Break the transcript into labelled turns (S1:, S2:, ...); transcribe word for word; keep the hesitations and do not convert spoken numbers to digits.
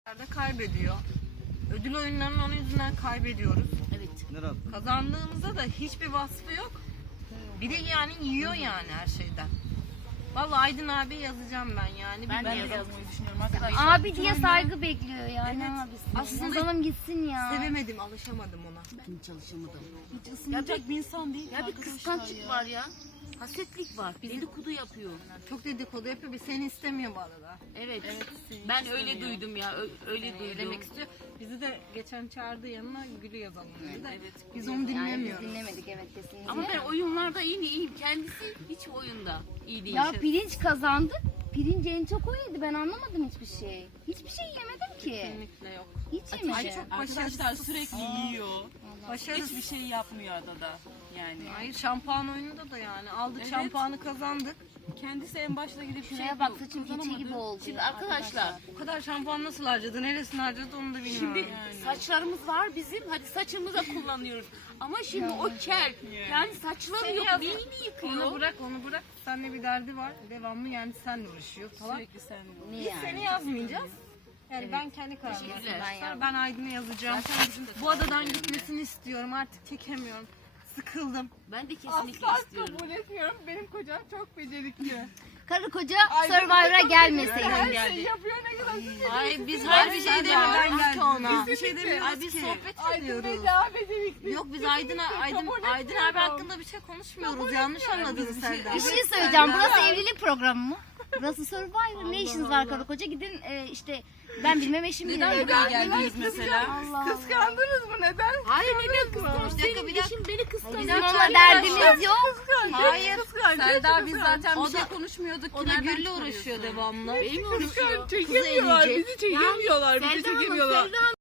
S1: kaybediyor. Ödül oyunlarının onun yüzünden kaybediyoruz.
S2: Evet.
S1: Kazandığımızda da hiçbir vasfı yok. Bir de yani yiyor yani her şeyden. Vallahi Aydın abi yazacağım ben yani.
S3: Ben
S1: Bir
S3: de
S1: yazalım.
S3: yazmayı düşünüyorum arkadaşlar.
S4: Abi diye saygı bekliyor yani
S1: Evet.
S4: abisi.
S1: Aslında-
S4: Yazalım gitsin ya.
S1: Sevemedim, alışamadım ona.
S2: Ben çalışamadım.
S3: Hiç ısınacak bir insan değil.
S5: Ya bir
S3: arkadaşlar
S5: kıskançlık
S3: ya.
S5: var ya. Hasetlik var. Dedikodu yapıyor.
S1: Çok dedikodu yapıyor. Bir seni istemiyor bu arada.
S5: Evet.
S3: Evet, seni
S5: Ben
S3: hiç
S5: öyle
S3: istemiyor.
S5: duydum ya. ö- Öyle
S1: Yani
S5: duydum.
S1: elemek istiyor. Bizi de geçen çağırdı yanına, Gül'ü yazalım dedi de.
S5: Evet.
S1: Biz onu
S4: Yani biz
S1: dinlemiyoruz.
S4: dinlemedik evet kesinlikle.
S5: Ama ben oyunlarda iyi iyiyim. Kendisi hiç oyunda iyi değil.
S4: Ya pirinç kazandık. Pirinç en çok o yedi. Ben anlamadım hiçbir şey. Hiçbir şey yemedim ki.
S1: Kesinlikle yok.
S4: Hiç yemedim.
S1: Ay çok
S3: Arkadaşlar
S1: başarısız.
S3: sürekli yiyor.
S1: Başarısız.
S3: Hiçbir şey yapmıyor adada. Yani.
S1: Hayır, şampuan oyununda da yani. Aldık
S3: Evet.
S1: şampuanı kazandık.
S3: Kendisi en başta gidip şey
S4: Şuraya bak saçım keçe gibi oldu.
S5: Şimdi
S4: ya
S5: arkadaşlar
S1: O kadar şampuan nasıl harcadı, neresini harcadı onu da bilmiyorum.
S5: şimdi saçlarımız var bizim. Hadi saçımıza kullanıyoruz. Ama şimdi o kel. Yani saçları
S1: Sen
S5: yok.
S1: yaz-
S5: Neyini
S1: Onu
S5: yıkıyor?
S1: bırak, onu bırak. Seninle bir derdi var. Devamlı yani senle uğraşıyor falan.
S3: Sürekli sen.
S4: Ne
S1: Biz
S4: yani?
S1: seni yazmayacağız. Yani ben kendi kararımı
S5: Teşekkürler.
S1: Ben, ben Aydın'ı yazacağım. Bu adadan gitmesini istiyorum. Artık çekemiyorum. Sıkıldım.
S5: Ben de kesinlikle istiyorum.
S6: etmiyorum. Benim kocam çok becerikli.
S4: Karı koca Survivor'a gelmeseydi.
S6: Her şeyi yapıyor ne kadar
S1: Ay biz
S6: Ay,
S1: her bir
S6: sen
S1: şey
S6: de
S1: demiyoruz
S6: nereden
S1: ki ona.
S6: geldin?
S1: Biz bir şey demiyoruz
S6: Ay,
S1: biz
S6: ki.
S1: sohbet
S6: Aydın
S1: ediyoruz.
S6: Bey daha becerikli.
S1: Yok biz Aydın'a Aydın
S6: kabul
S1: Aydın abi
S6: etmiyorum.
S1: hakkında bir şey konuşmuyoruz. Yanlış anladın Serdar.
S4: Bir şey söyleyeceğim. Burası evlilik programı mı? Burası Survivor. Ne işiniz var karı koca? Gidin e, işte ben bilmem eşim bilir.
S3: Neden buraya geldiniz mesela?
S4: Allah Allah.
S6: Kıskandınız mı neden?
S5: Hayır neden kıskanmış?
S1: Bir dakika,
S5: Senin
S1: bir dakika.
S5: eşin beni kıskanıyor.
S4: Bizim onunla derdimiz yok.
S1: Hayır.
S3: Serdar biz zaten
S1: O
S3: bir şey
S1: da-
S3: konuşmuyorduk.
S1: O da Gül'le uğraşıyor devamlı.
S5: Benim uğraşıyor.
S6: Çekemiyorlar.
S1: eleyecek.
S6: Bizi çekemiyorlar. Bizi
S5: Selda Hanım,
S6: çekemiyorlar.
S5: Selda Hanım